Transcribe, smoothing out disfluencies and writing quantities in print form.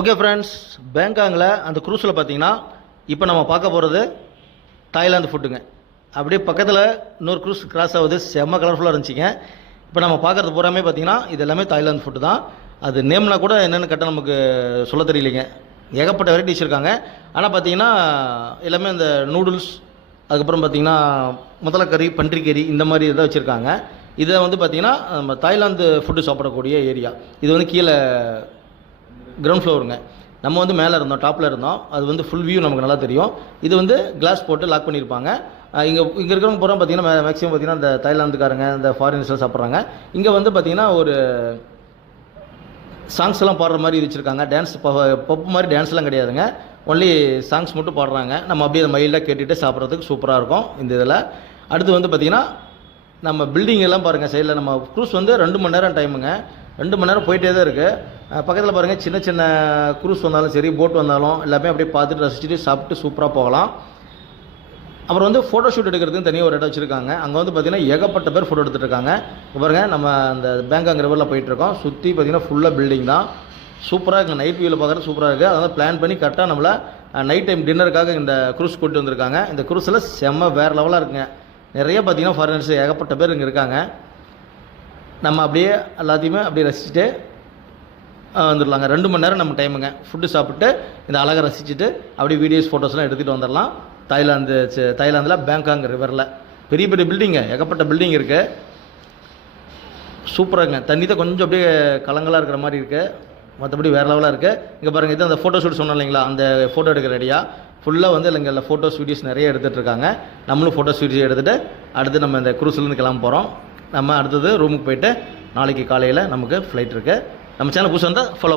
Okay friends, பேங்காங்கில் அந்த க்ரூஸில் பார்த்தீங்கன்னா இப்போ நம்ம பார்க்க போகிறது தாய்லாந்து ஃபுட்டுங்க. அப்படியே பக்கத்தில் இன்னொரு க்ரூஸ் கிராஸ் ஆகுது, செம்ம கலர்ஃபுல்லாக இருந்துச்சுங்க. இப்போ நம்ம பார்க்குறது பூராமே பார்த்தீங்கன்னா இது எல்லாமே தாய்லாந்து ஃபுட்டு தான். அது நேம்னா கூட என்னென்னு கரெக்டாக நமக்கு சொல்ல தெரியலைங்க. ஏகப்பட்ட வெரைட்டிஸ் இருக்காங்க. ஆனால் பார்த்தீங்கன்னா எல்லாமே அந்த நூடுல்ஸ், அதுக்கப்புறம் பார்த்தீங்கன்னா முதலக்கறி, பன்றிக்கறி இந்த மாதிரி இதை வச்சுருக்காங்க. இதை வந்து பார்த்திங்கன்னா நம்ம தாய்லாந்து ஃபுட்டு சாப்பிடக்கூடிய ஏரியா. இது வந்து கீழே கிரவுண்ட் ஃப்ளோருங்க. நம்ம வந்து மேலே இருந்தோம், டாப்பில் இருந்தோம். அது வந்து ஃபுல் வியூ நமக்கு நல்லா தெரியும். இது வந்து கிளாஸ் போட்டு லாக் பண்ணியிருப்பாங்க. இங்கே இருக்கிறவங்க பூரா பார்த்திங்கன்னா மேக்ஸிமம் பார்த்திங்கன்னா இந்த தாய்லாந்துக்காரங்க, இந்த ஃபாரினர்ஸ்லாம் சாப்பிட்றாங்க. இங்கே வந்து பார்த்திங்கன்னா ஒரு சாங்ஸ் எல்லாம் பாடுற மாதிரி வச்சுருக்காங்க. டான்ஸ் பப்பு மாதிரி டான்ஸ்லாம் கிடையாதுங்க, ஒன்லி சாங்ஸ் மட்டும் பாடுறாங்க. நம்ம அப்படியே மைல்டாக கேட்டுகிட்டு சாப்பிட்றதுக்கு சூப்பராக இருக்கும் இந்த இதில். அடுத்து வந்து பார்த்திங்கன்னா நம்ம பில்டிங் எல்லாம் பாருங்கள் சைடில். நம்ம க்ரூஸ் வந்து 2 மணி நேரம் டைமுங்க. 2 மணி நேரம் போயிட்டே தான் இருக்குது. பக்கத்தில் பாருங்கள், சின்ன சின்ன க்ரூஸ் வந்தாலும் சரி, போட் வந்தாலும் எல்லாமே அப்படியே பார்த்துட்டு ரசிச்சுட்டு சாப்பிட்டு சூப்பராக போகலாம். அப்புறம் வந்து ஃபோட்டோ ஷூட் எடுக்கிறதுக்கு தனியாக ஒரு இடம் வச்சுருக்காங்க. அங்கே வந்து பார்த்திங்கன்னா ஏகப்பட்ட பேர் ஃபோட்டோ எடுத்துகிட்டு இருக்காங்க. பாருங்கள், நம்ம அந்த பேங்காங் ரிவரில் போயிட்டுருக்கோம். சுற்றி பார்த்திங்கன்னா ஃபுல்லாக பில்டிங் தான். சூப்பராக இருக்குது. நைட் வியூவில் பார்க்குறது சூப்பராக இருக்குது. அதனால் பிளான் பண்ணி கரெக்டாக நம்மளை நைட் டைம் டின்னருக்காக இந்த க்ரூஸ் கூப்பிட்டு வந்திருக்காங்க. இந்த க்ரூஸில் செம்ம வேறு லெவலாக இருக்குங்க. நிறைய பார்த்திங்கன்னா ஃபாரினர்ஸ் ஏகப்பட்ட பேர் இங்கே இருக்காங்க. நம்ம அப்படியே எல்லாத்தையுமே அப்படியே ரசிச்சுட்டு வந்துடலாங்க. 2 மணி நேரம் நம்ம டைமுங்க. ஃபுட்டு சாப்பிட்டு இந்த அழகாக ரசிச்சுட்டு அப்படியே வீடியோஸ் ஃபோட்டோஸ்லாம் எடுத்துகிட்டு வந்துடலாம். தாய்லாந்தில் பேங்காங் ரிவரில் பெரிய பெரிய பில்டிங்கு, ஏகப்பட்ட பில்டிங் இருக்குது. சூப்பராகுங்க. தண்ணி தான் கொஞ்சம் அப்படியே கலங்களாக இருக்கிற மாதிரி இருக்குது. மற்றபடி வேறு லெவலாக இருக்குது. இங்கே பாருங்கள், இது அந்த ஃபோட்டோ ஷூட் சொன்னோம் இல்லைங்களா, அந்த ஃபோட்டோ எடுக்கிற ரெடியாக ஃபுல்லாக வந்து இல்லைங்க ஃபோட்டோஸ் வீடியோஸ் நிறைய எடுத்துகிட்டு இருக்காங்க. நம்மளும் ஃபோட்டோஸ் வீடியோ எடுத்துகிட்டு அடுத்து நம்ம இந்த க்ரூஸ்லேருந்து கிளம்ப போகிறோம். நம்ம அடுத்தது ரூமுக்கு போயிட்டு நாளைக்கு காலையில் நமக்கு ஃப்ளைட் இருக்குது. நம்ம சேனல் புதுசாக இருந்தால் ஃபாலோ